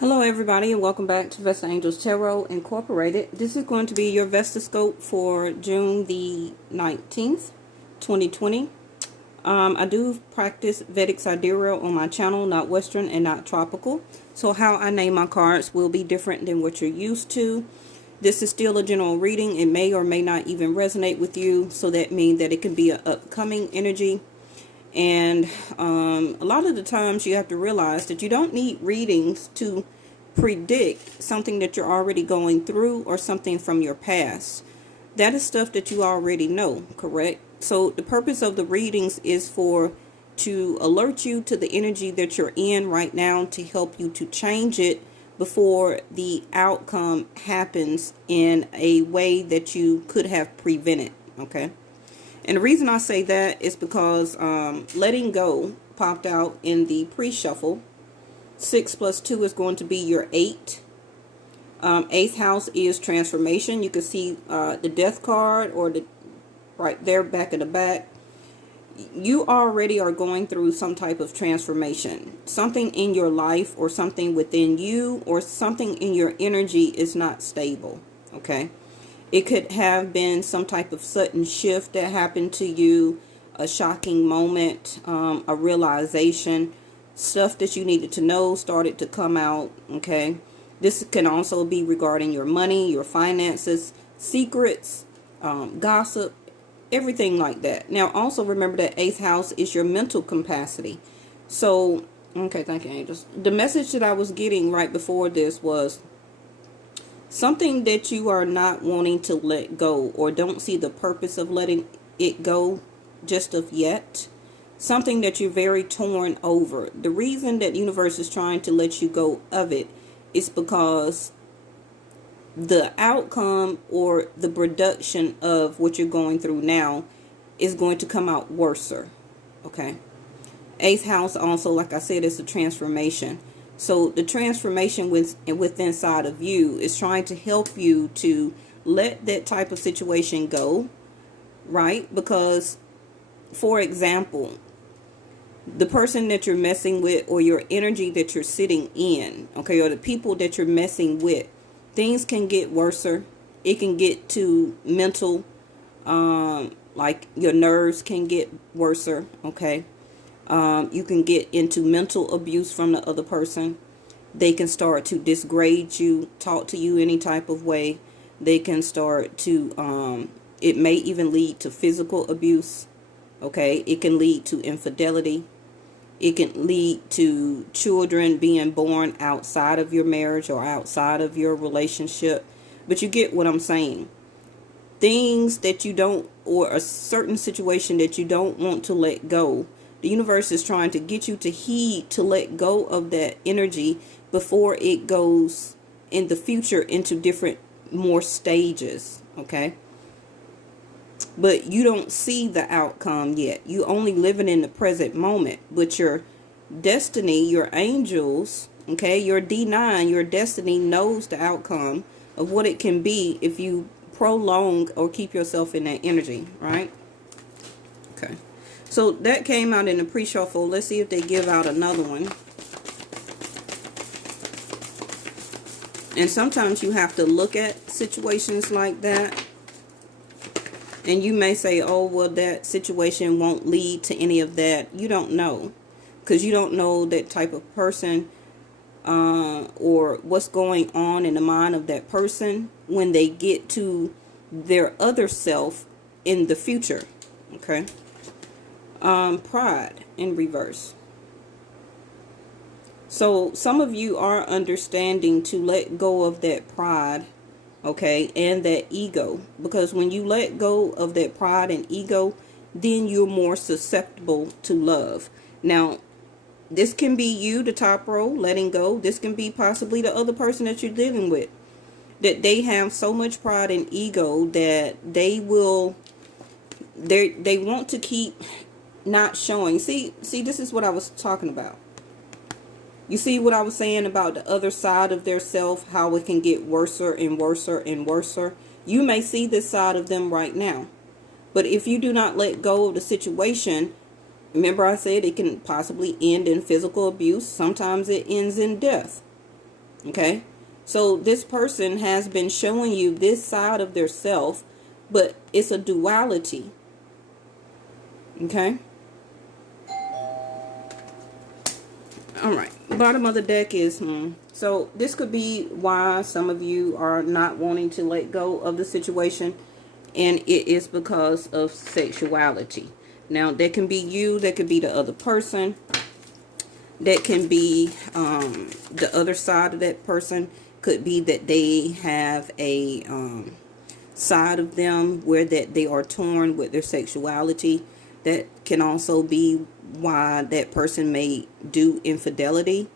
Hello everybody and welcome back to Vesta Angels Tarot Incorporated. This is going to be your Vestascope for June the 19th, 2020. I do practice Vedic Sidereal on my channel, not Western and not tropical. So how I name my cards will be different than what you're used to. This is still a general reading. It may or may not even resonate with you. So that means that it can be an upcoming energy. And a lot of the times you have to realize that you don't need readings to predict something that you're already going through or something from your past. That is stuff that you already know, correct? So the purpose of the readings is to alert you to the energy that you're in right now, to help you to change it before the outcome happens in a way that you could have prevented, okay? And the reason I say that is because letting go popped out in the pre-shuffle. 6 plus 2 is going to be your 8. Eighth house is transformation. You can see the death card or the right there back of the back. You already are going through some type of transformation. Something in your life or something within you or something in your energy is not stable, okay? It could have been some type of sudden shift that happened to you, a shocking moment, a realization, stuff that you needed to know started to come out, okay? This can also be regarding your money, your finances, secrets, gossip, everything like that. Now, also remember that 8th house is your mental capacity. So, okay, thank you, angels. The message that I was getting right before this was something that you are not wanting to let go or don't see the purpose of letting it go just of yet. Something that you're very torn over. The reason that universe is trying to let you go of it is because the outcome or the production of what you're going through now is going to come out worser. Okay. 8th house also, like I said, is a transformation. So the transformation within inside of you is trying to help you to let that type of situation go, right? Because, for example, the person that you're messing with or your energy that you're sitting in, okay, or the people that you're messing with, things can get worser. It can get to mental, like your nerves can get worser, okay? You can get into mental abuse from the other person. They can start to disgrade you, talk to you any type of way. They can start to, it may even lead to physical abuse, okay? It can lead to infidelity. It can lead to children being born outside of your marriage or outside of your relationship. But you get what I'm saying. Things that you don't, or a certain situation that you don't want to let go, the universe is trying to get you to heed, to let go of that energy before it goes in the future into different, more stages, okay? But you don't see the outcome yet. You only living in the present moment. But your destiny, your angels, okay, your D9, your destiny knows the outcome of what it can be if you prolong or keep yourself in that energy, right? Okay. So that came out in the pre-shuffle. Let's see if they give out another one. And sometimes you have to look at situations like that. And you may say, oh, well, that situation won't lead to any of that. You don't know. Because you don't know that type of person or what's going on in the mind of that person when they get to their other self in the future. Okay. Pride in reverse. So some of you are understanding to let go of that pride, okay, and that ego. Because when you let go of that pride and ego, then you're more susceptible to love. Now, this can be you, the top row, letting go. This can be possibly the other person that you're dealing with. That they have so much pride and ego that they will, they want to keep not showing. See, this is what I was talking about. You see what I was saying about the other side of their self, how it can get worser and worser and worser. You may see this side of them right now. But if you do not let go of the situation, remember I said it can possibly end in physical abuse. Sometimes it ends in death. Okay, so this person has been showing you this side of their self, but it's a duality. Okay, all right, bottom of the deck is so this could be why some of you are not wanting to let go of the situation, and it is because of sexuality. Now that can be you, that could be the other person, that can be the other side of that person. Could be that they have a side of them where that they are torn with their sexuality. That can also be why that person may do infidelity.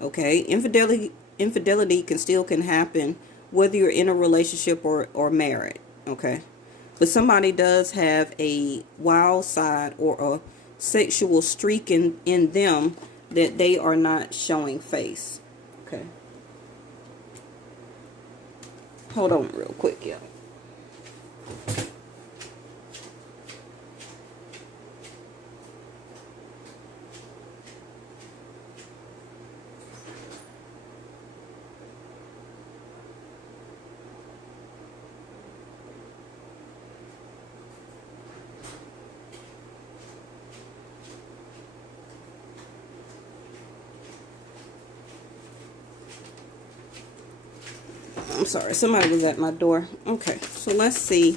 Okay, infidelity can happen whether you're in a relationship or married. Okay, but somebody does have a wild side or a sexual streak in them that they are not showing face. Okay, hold on real quick, y'all. I'm sorry, somebody was at my door. Okay, so let's see.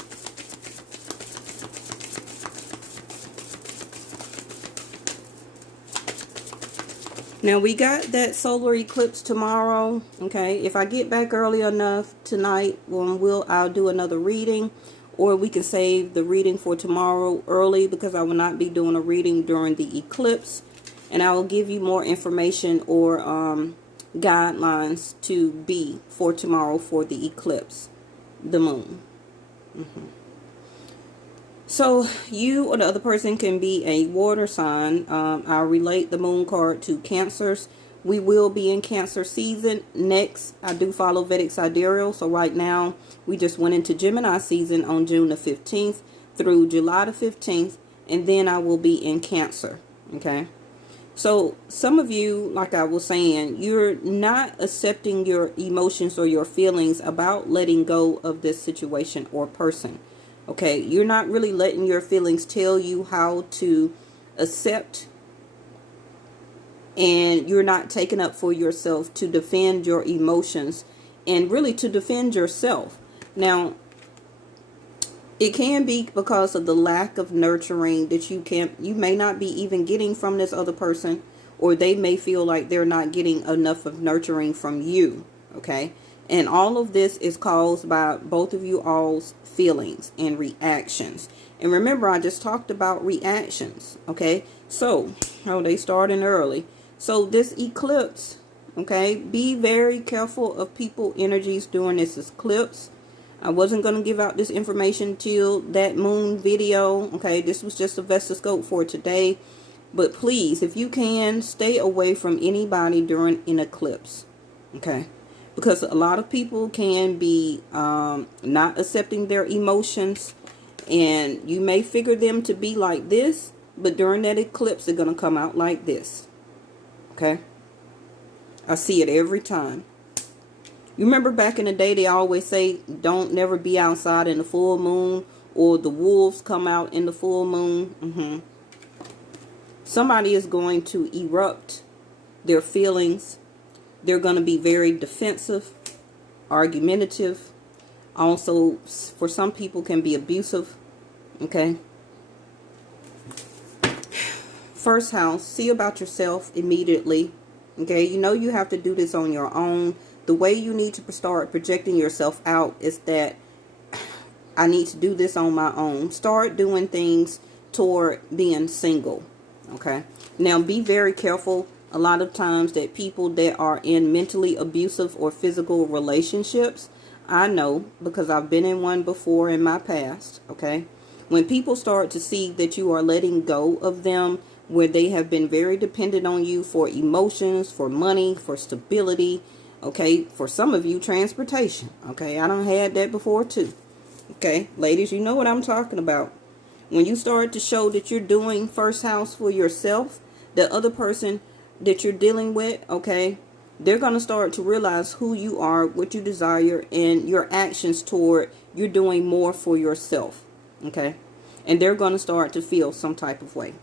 Now we got that solar eclipse tomorrow. Okay, if I get back early enough tonight, I'll do another reading, or we can save the reading for tomorrow early because I will not be doing a reading during the eclipse, and I will give you more information or guidelines to be for tomorrow for the eclipse, the moon. So you or the other person can be a water sign. I'll relate the moon card to Cancers. We will be in Cancer season. Next, I do follow Vedic Sidereal. So right now, we just went into Gemini season on June the 15th through July the 15th. And then I will be in Cancer. Okay. So some of you, like I was saying, you're not accepting your emotions or your feelings about letting go of this situation or person. Okay, you're not really letting your feelings tell you how to accept, and you're not taking up for yourself to defend your emotions and really to defend yourself. Now, it can be because of the lack of nurturing that you may not be even getting from this other person, or they may feel like they're not getting enough of nurturing from you. Okay, and all of this is caused by both of you all's feelings and reactions. And remember, I just talked about reactions. Okay, so they starting early. So this eclipse, okay, be very careful of people energies during this eclipse. I wasn't going to give out this information till that moon video. Okay, this was just a Vestascope for today. But please, if you can, stay away from anybody during an eclipse. Okay, because a lot of people can be not accepting their emotions, and you may figure them to be like this, but during that eclipse they're going to come out like this. Okay, I see it every time. You remember back in the day, they always say don't never be outside in the full moon, or the wolves come out in the full moon. Somebody is going to erupt their feelings. They're going to be very defensive, argumentative. Also, for some people, can be abusive. Okay. First house, see about yourself immediately. Okay, you know you have to do this on your own. The way you need to start projecting yourself out is that I need to do this on my own. Start doing things toward being single. Okay, now be very careful. A lot of times that people that are in mentally abusive or physical relationships, I know because I've been in one before in my past. Okay, when people start to see that you are letting go of them, where they have been very dependent on you for emotions, for money, for stability. Okay, for some of you, transportation. Okay, I done had that before too. Okay, ladies, you know what I'm talking about. When you start to show that you're doing first house for yourself, the other person that you're dealing with, okay, they're going to start to realize who you are, what you desire, and your actions toward you're doing more for yourself. Okay? And they're going to start to feel some type of way.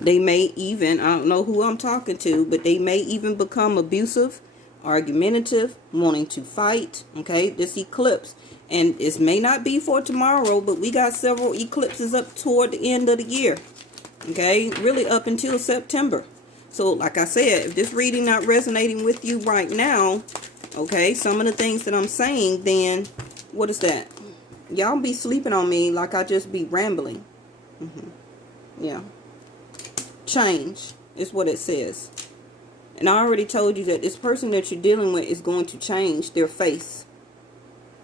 They may even, I don't know who I'm talking to, but they may even become abusive, argumentative, wanting to fight. Okay? This eclipse. And it may not be for tomorrow, but we got several eclipses up toward the end of the year. Okay? Really up until September. So, like I said, if this reading not resonating with you right now, okay, some of the things that I'm saying, then what is that? Y'all be sleeping on me like I just be rambling. Yeah. Change is what it says. And I already told you that this person that you're dealing with is going to change their face.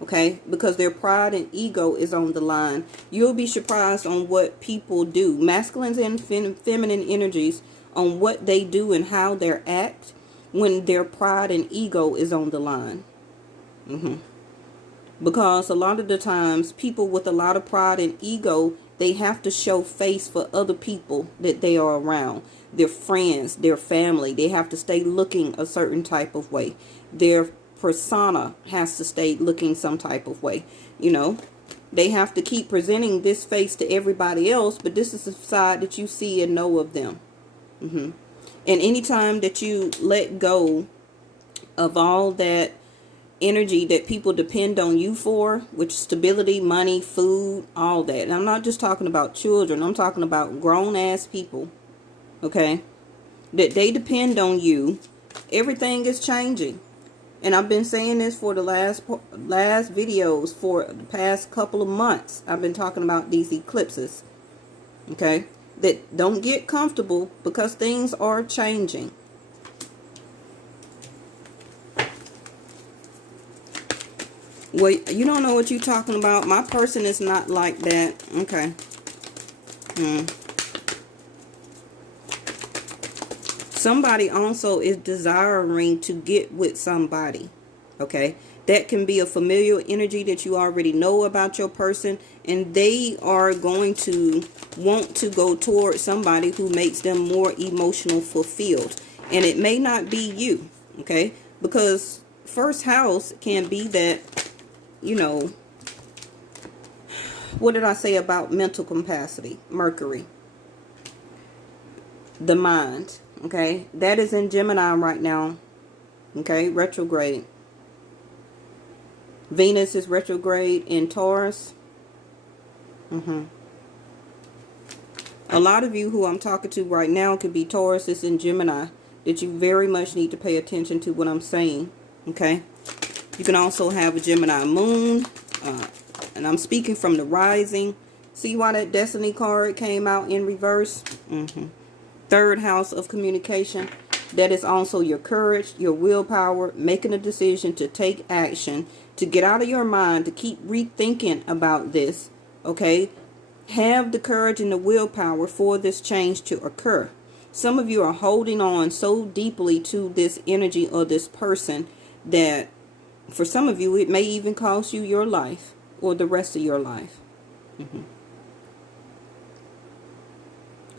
Okay? Because their pride and ego is on the line. You'll be surprised on what people do. Masculine and feminine energies, on what they do and how they act when their pride and ego is on the line. Because a lot of the times, people with a lot of pride and ego, they have to show face for other people that they are around. Their friends, their family. They have to stay looking a certain type of way. Their persona has to stay looking some type of way. You know, they have to keep presenting this face to everybody else, but this is the side that you see and know of them. And anytime that you let go of all that energy that people depend on you for, which is stability, money, food, all that. And I'm not just talking about children. I'm talking about grown-ass people, okay, that they depend on you. Everything is changing. And I've been saying this for the last videos for the past couple of months. I've been talking about these eclipses, okay, that don't get comfortable because things are changing. Well, you don't know what you're talking about. My person is not like that. Okay. Somebody also is desiring to get with somebody. Okay. That can be a familiar energy that you already know about your person. And they are going to want to go toward somebody who makes them more emotional fulfilled. And it may not be you. Okay. Because first house can be that, you know, what did I say about mental capacity? Mercury. The mind. Okay. That is in Gemini right now. Okay. Retrograde. Venus is retrograde in Taurus. A lot of you who I'm talking to right now could be Taurus is in Gemini. That you very much need to pay attention to what I'm saying. Okay. You can also have a Gemini moon. And I'm speaking from the rising. See why that Destiny card came out in reverse? Third house of communication. That is also your courage, your willpower, making a decision to take action, to get out of your mind, to keep rethinking about this. Okay? Have the courage and the willpower for this change to occur. Some of you are holding on so deeply to this energy or this person that for some of you, it may even cost you your life or the rest of your life.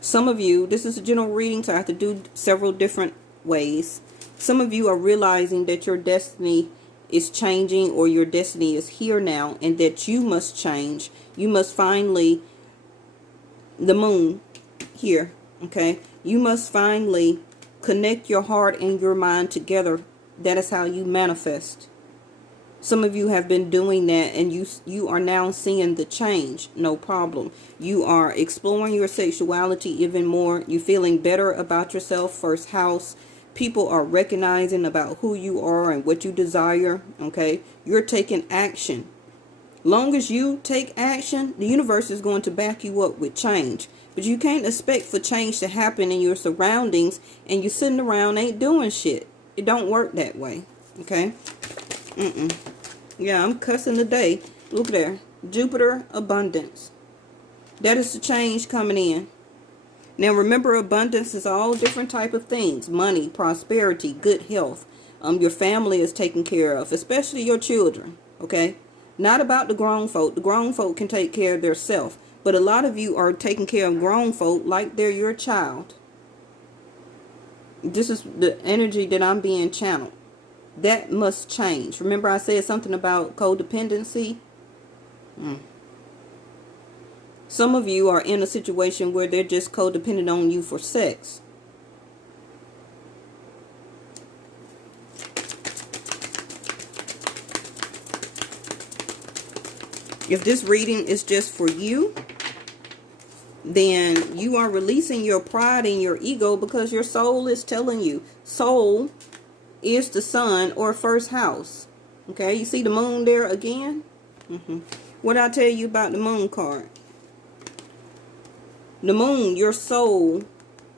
Some of you, this is a general reading, so I have to do several different ways. Some of you are realizing that your destiny is changing or your destiny is here now and that you must change. You must finally, the moon here, okay? You must finally connect your heart and your mind together. That is how you manifest. Some of you have been doing that and you are now seeing the change. No problem. You are exploring your sexuality even more. You're feeling better about yourself. First house. People are recognizing about who you are and what you desire. Okay. You're taking action. Long as you take action, the universe is going to back you up with change. But you can't expect for change to happen in your surroundings and you're sitting around ain't doing shit. It don't work that way. Okay. Yeah, I'm cussing today. Look there. Jupiter, abundance. That is the change coming in. Now remember, abundance is all different type of things. Money, prosperity, good health. Your family is taken care of, especially your children. Okay? Not about the grown folk. The grown folk can take care of themselves. But a lot of you are taking care of grown folk like they're your child. This is the energy that I'm being channeled. That must change. Remember I said something about codependency? Some of you are in a situation where they're just codependent on you for sex. If this reading is just for you, then you are releasing your pride and your ego because your soul is telling you. Soul is the sun or first house. Okay, you see the moon there again? What did I tell you about the moon card? The moon, your soul,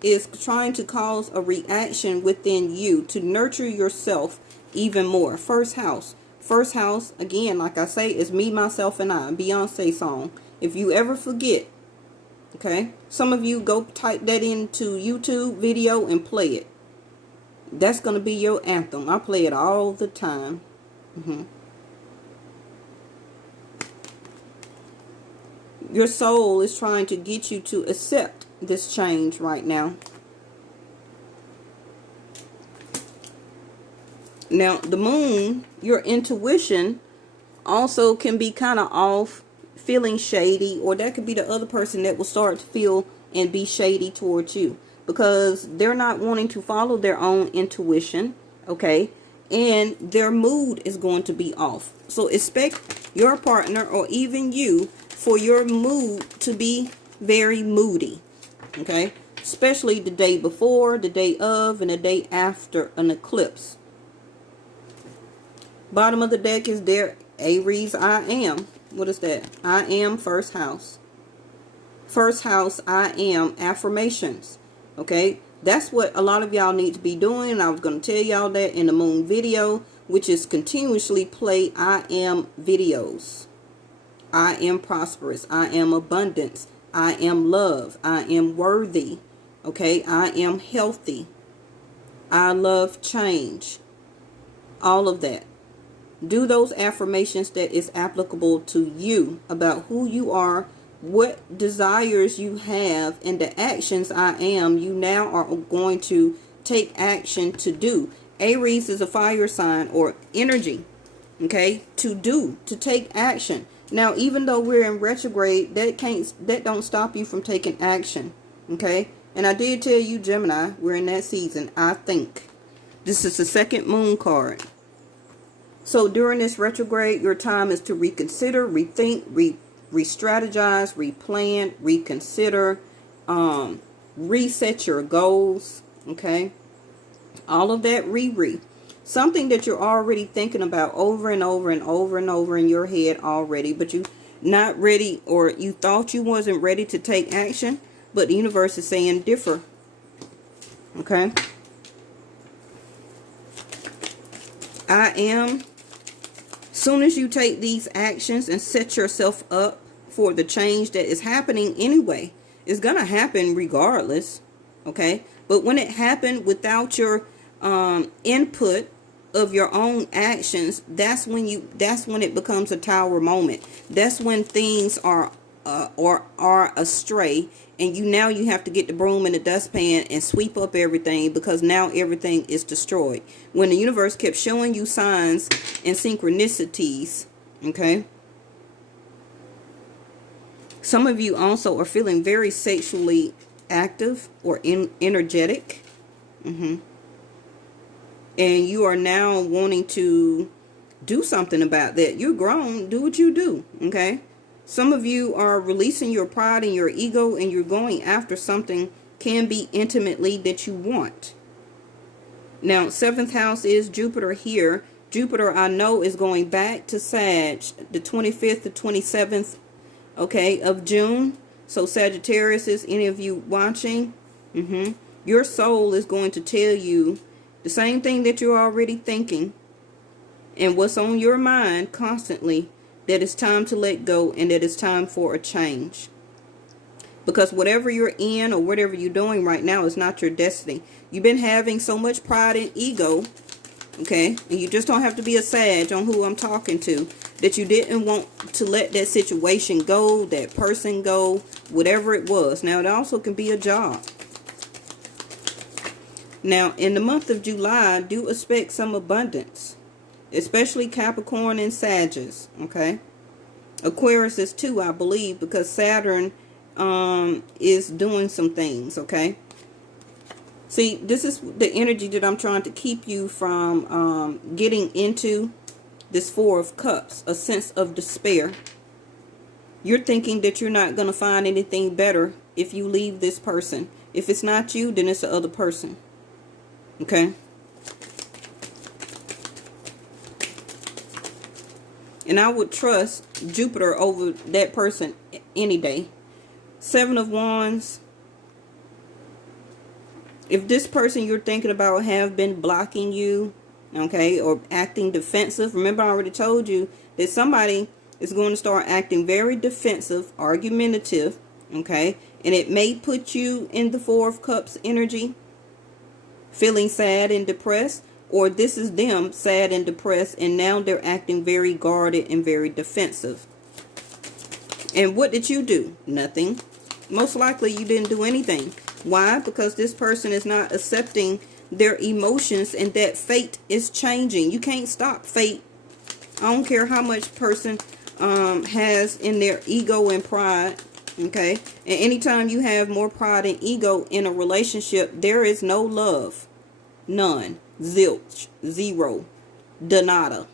is trying to cause a reaction within you to nurture yourself even more. First house. First house, again, like I say, is me, myself, and I. Beyonce song. If you ever forget, okay, some of you go type that into YouTube video and play it. That's going to be your anthem. I play it all the time. Your soul is trying to get you to accept this change right now. Now, the moon, your intuition also can be kind of off, feeling shady, or that could be the other person that will start to feel and be shady towards you because they're not wanting to follow their own intuition, okay? And their mood is going to be off. So expect your partner or even you for your mood to be very moody, okay? Especially the day before, the day of, and the day after an eclipse. Bottom of the deck is there, Aries, I am. What is that? I am first house. First house, I am affirmations. Okay? That's what a lot of y'all need to be doing. I was going to tell y'all that in the moon video, which is continuously play I am videos. I am prosperous. I am abundance. I am love. I am worthy. Okay? I am healthy. I love change. All of that. Do those affirmations that is applicable to you about who you are, what desires you have, and the actions I am you now are going to take action to do. Aries is a fire sign or energy, okay, to take action. Now, even though we're in retrograde, that don't stop you from taking action, okay? And I did tell you, Gemini, we're in that season, I think. This is the second moon card. So during this retrograde, your time is to reconsider, rethink, re-strategize, replan, reconsider, reset your goals, okay? All of that something that you're already thinking about over and over and over and over in your head already, but you not ready, or you thought you wasn't ready to take action, but the universe is saying differ, okay? I am. Soon as you take these actions and set yourself up for the change that is happening anyway, it's going to happen regardless, okay? But when it happened without your input of your own actions, that's when it becomes a tower moment. That's when things are astray, and you have to get the broom and the dustpan and sweep up everything, because now everything is destroyed. When the universe kept showing you signs and synchronicities, okay? Some of you also are feeling very sexually active or energetic. And you are now wanting to do something about that. You're grown. Do what you do, okay? Some of you are releasing your pride and your ego, and you're going after something can be intimately that you want. Now, 7th house is Jupiter here. Jupiter, I know, is going back to Sag, the 25th to 27th, okay, of June. So Sagittarius, is any of you watching? Your soul is going to tell you the same thing that you're already thinking and what's on your mind constantly, that it's time to let go and that it's time for a change. Because whatever you're in or whatever you're doing right now is not your destiny. You've been having so much pride and ego, okay? And you just don't have to be a Sag on who I'm talking to, that you didn't want to let that situation go, that person go, whatever it was. Now, it also can be a job. Now, in the month of July, do expect some abundance, especially Capricorn and Sagittarius, okay? Aquarius is too, I believe, because Saturn is doing some things, okay? See, this is the energy that I'm trying to keep you from getting into this Four of Cups, a sense of despair. You're thinking that you're not going to find anything better if you leave this person. If it's not you, then it's the other person. Okay? And I would trust Jupiter over that person any day. Seven of Wands. If this person you're thinking about have been blocking you, okay, or acting defensive, remember I already told you that somebody is going to start acting very defensive, argumentative, okay, and it may put you in the Four of Cups energy, feeling sad and depressed, or this is them sad and depressed, and now they're acting very guarded and very defensive. And what did you do? Nothing. Most likely you didn't do anything. Why? Because this person is not accepting their emotions, and that fate is changing. You can't stop fate. I don't care how much person has in their ego and pride. Okay? And anytime you have more pride and ego in a relationship, there is no love. None. Zilch. Zero. De nada.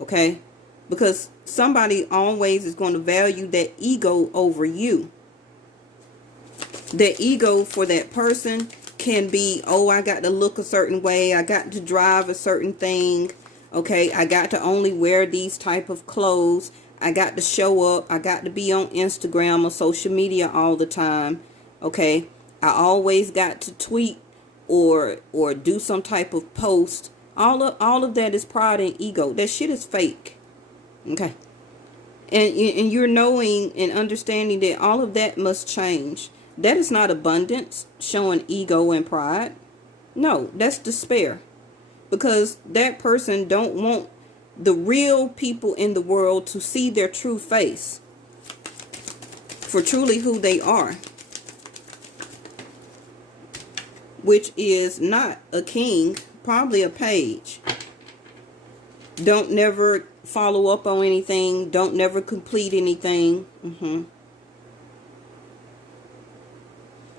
Okay? Because somebody always is going to value that ego over you. The ego for that person can be, oh, I got to look a certain way. I got to drive a certain thing. Okay, I got to only wear these type of clothes. I got to show up. I got to be on Instagram or social media all the time. Okay, I always got to tweet or do some type of post. All of that is pride and ego. That shit is fake. Okay, and you're knowing and understanding that all of that must change. That is not abundance, showing ego and pride. No, that's despair. Because that person don't want the real people in the world to see their true face for truly who they are. Which is not a king, probably a page. Don't never follow up on anything. Don't never complete anything.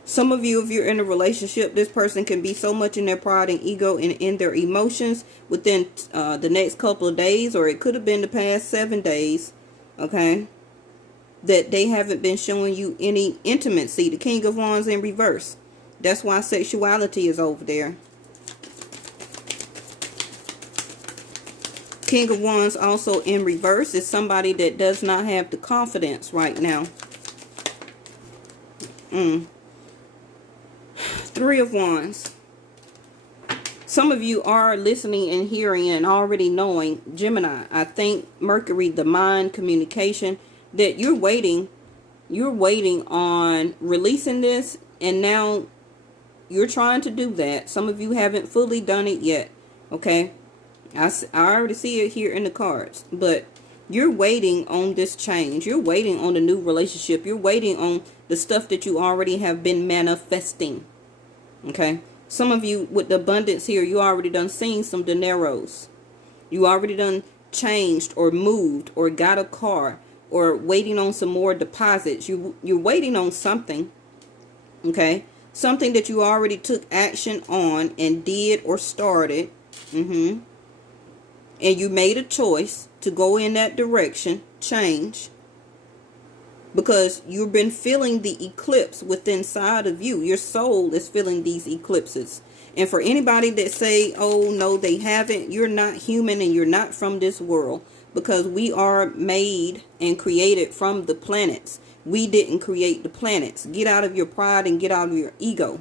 Some of you, if you're in a relationship, this person can be so much in their pride and ego and in their emotions within the next couple of days, or it could have been the past 7 days, okay, that they haven't been showing you any intimacy. The King of Wands in reverse. That's why sexuality is over there. King of Wands also in reverse is somebody that does not have the confidence right now. Three of Wands. Some of you are listening and hearing and already knowing, Gemini, I think Mercury, the mind, communication, that you're waiting on releasing this, and now you're trying to do that. Some of you haven't fully done it yet, okay? I already see it here in the cards, but you're waiting on this change. You're waiting on the new relationship. You're waiting on the stuff that you already have been manifesting. Okay, some of you with the abundance here, you already done seen some dineros. You already done changed or moved or got a car or waiting on some more deposits. You're waiting on something. Okay, something that you already took action on and did or started. And you made a choice to go in that direction, change. Because you've been feeling the eclipse within inside of you. Your soul is feeling these eclipses. And for anybody that say, oh, no, they haven't, you're not human and you're not from this world. Because we are made and created from the planets. We didn't create the planets. Get out of your pride and get out of your ego.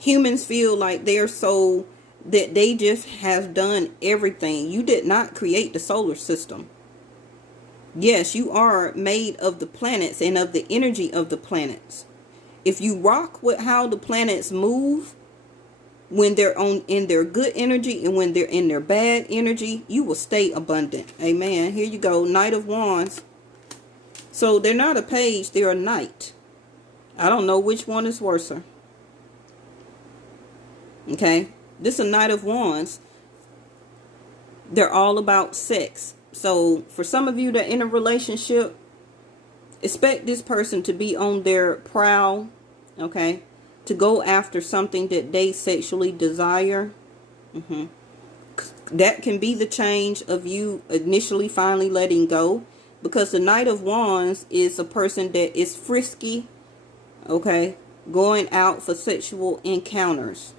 Humans feel like they're so, that they just have done everything. You did not create the solar system. Yes, you are made of the planets and of the energy of the planets. If you rock with how the planets move, when they're in their good energy and when they're in their bad energy, you will stay abundant. Amen. Here you go. Knight of Wands. So they're not a page, they're a knight. I don't know which one is worse. Okay, this is a Knight of Wands. They're all about sex. So for some of you that are in a relationship, expect this person to be on their prowl, okay, to go after something that they sexually desire. That can be the change of you initially finally letting go, because the Knight of Wands is a person that is frisky, okay, going out for sexual encounters,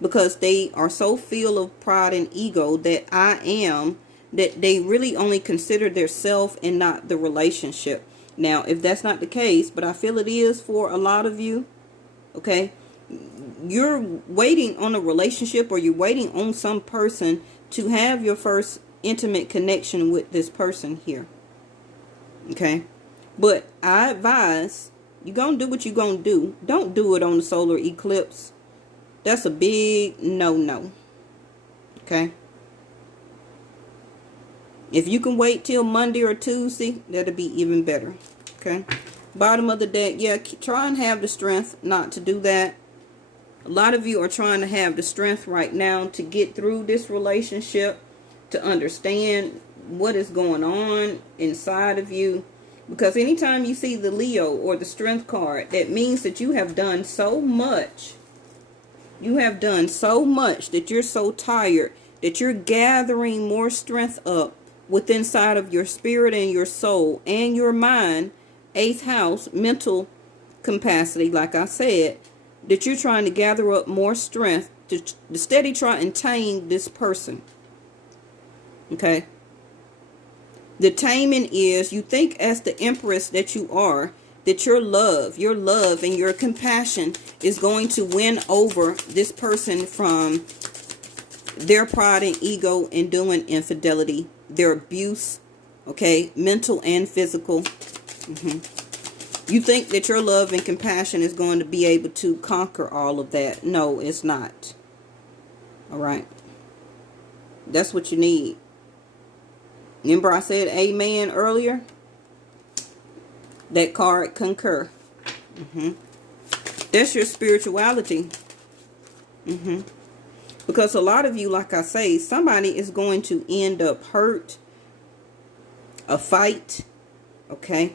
because they are so full of pride and ego, that I am, that they really only consider their self and not the relationship. Now, if that's not the case, but I feel it is for a lot of you, okay, you're waiting on a relationship, or you're waiting on some person to have your first intimate connection with this person here. Okay, but I advise you're gonna do what you're gonna do. Don't do it on the solar eclipse. That's a big no. Okay, if you can wait till Monday or Tuesday, that'll be even better. Okay, bottom of the deck, yeah, try and have the strength not to do that. A lot of you are trying to have the strength right now to get through this relationship, to understand what is going on inside of you. Because anytime you see the Leo or the Strength card, that means that you have done so much. You have done so much that you're so tired that you're gathering more strength up within inside of your spirit and your soul and your mind. 8th house, mental capacity, like I said, that you're trying to gather up more strength to steady try and tame this person. Okay. The taming is, you think as the Empress that you are, that your love and your compassion is going to win over this person from their pride and ego and doing infidelity, their abuse, okay, mental and physical. You think that your love and compassion is going to be able to conquer all of that. No, it's not. All right. That's what you need. Remember I said amen earlier? That card, concur. That's your spirituality. Because a lot of you, like I say, somebody is going to end up hurt. A fight. Okay.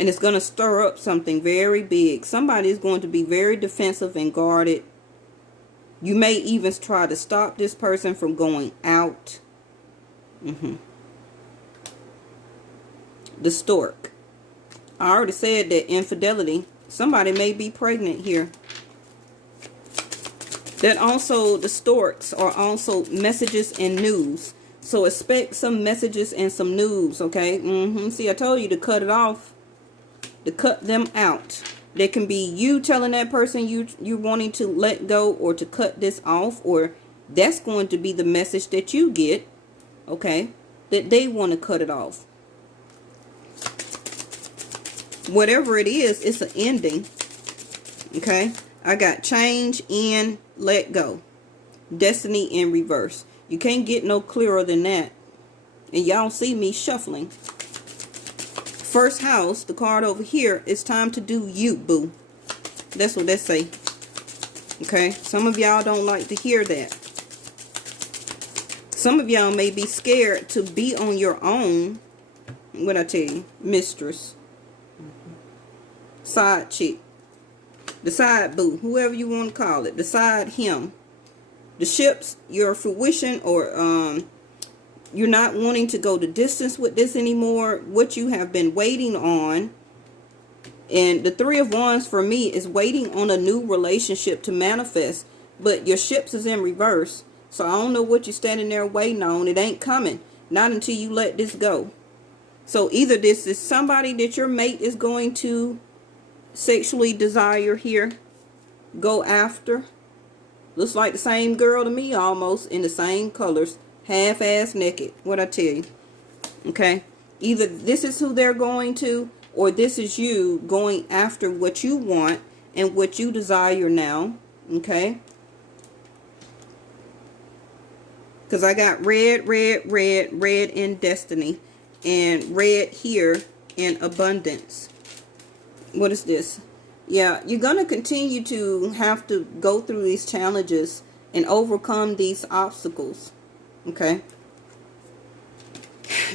And it's going to stir up something very big. Somebody is going to be very defensive and guarded. You may even try to stop this person from going out. The stork. I already said that infidelity. Somebody may be pregnant here. That also, the storks are also messages and news. So expect some messages and some news, okay? See, I told you to cut it off. To cut them out. There can be you telling that person you're wanting to let go or to cut this off, or that's going to be the message that you get, okay, that they want to cut it off. Whatever it is, it's an ending, okay? I got change and let go. Destiny in reverse. You can't get no clearer than that. And y'all see me shuffling. First house, the card over here, it's time to do you, boo. That's what they say. Okay? Some of y'all don't like to hear that. Some of y'all may be scared to be on your own. What I tell you? Mistress. Side chick. The side boo. Whoever you want to call it. The side him. The ships, your fruition, or you're not wanting to go the distance with this anymore. What you have been waiting on. And the 3 of Wands for me is waiting on a new relationship to manifest. But your ships is in reverse. So I don't know what you're standing there waiting on. It ain't coming. Not until you let this go. So either this is somebody that your mate is going to sexually desire here. Go after. Looks like the same girl to me almost. In the same colors. Half-ass naked. What I tell you. Okay. Either this is who they're going to, or this is you going after what you want and what you desire now. Okay. Because I got red, red, red, red in destiny. And red here in abundance. What is this? Yeah, you're going to continue to have to go through these challenges and overcome these obstacles. Okay?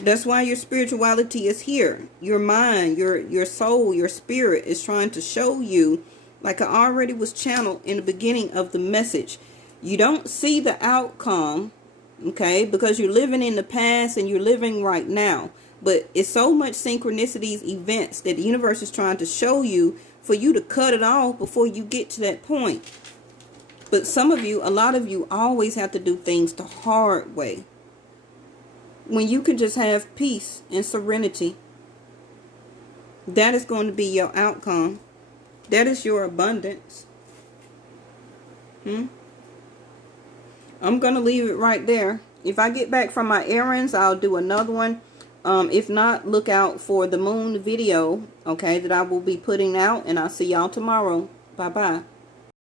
That's why your spirituality is here. Your mind, your soul, your spirit is trying to show you, like I already was channeled in the beginning of the message. You don't see the outcome, okay, because you're living in the past and you're living right now. But it's so much synchronicities, events that the universe is trying to show you for you to cut it off before you get to that point. But some of you, a lot of you, always have to do things the hard way, when you can just have peace and serenity. That is going to be your outcome. That is your abundance. I'm going to leave it right there. If I get back from my errands, I'll do another one. If not, look out for the moon video, okay, that I will be putting out. And I'll see y'all tomorrow. Bye-bye.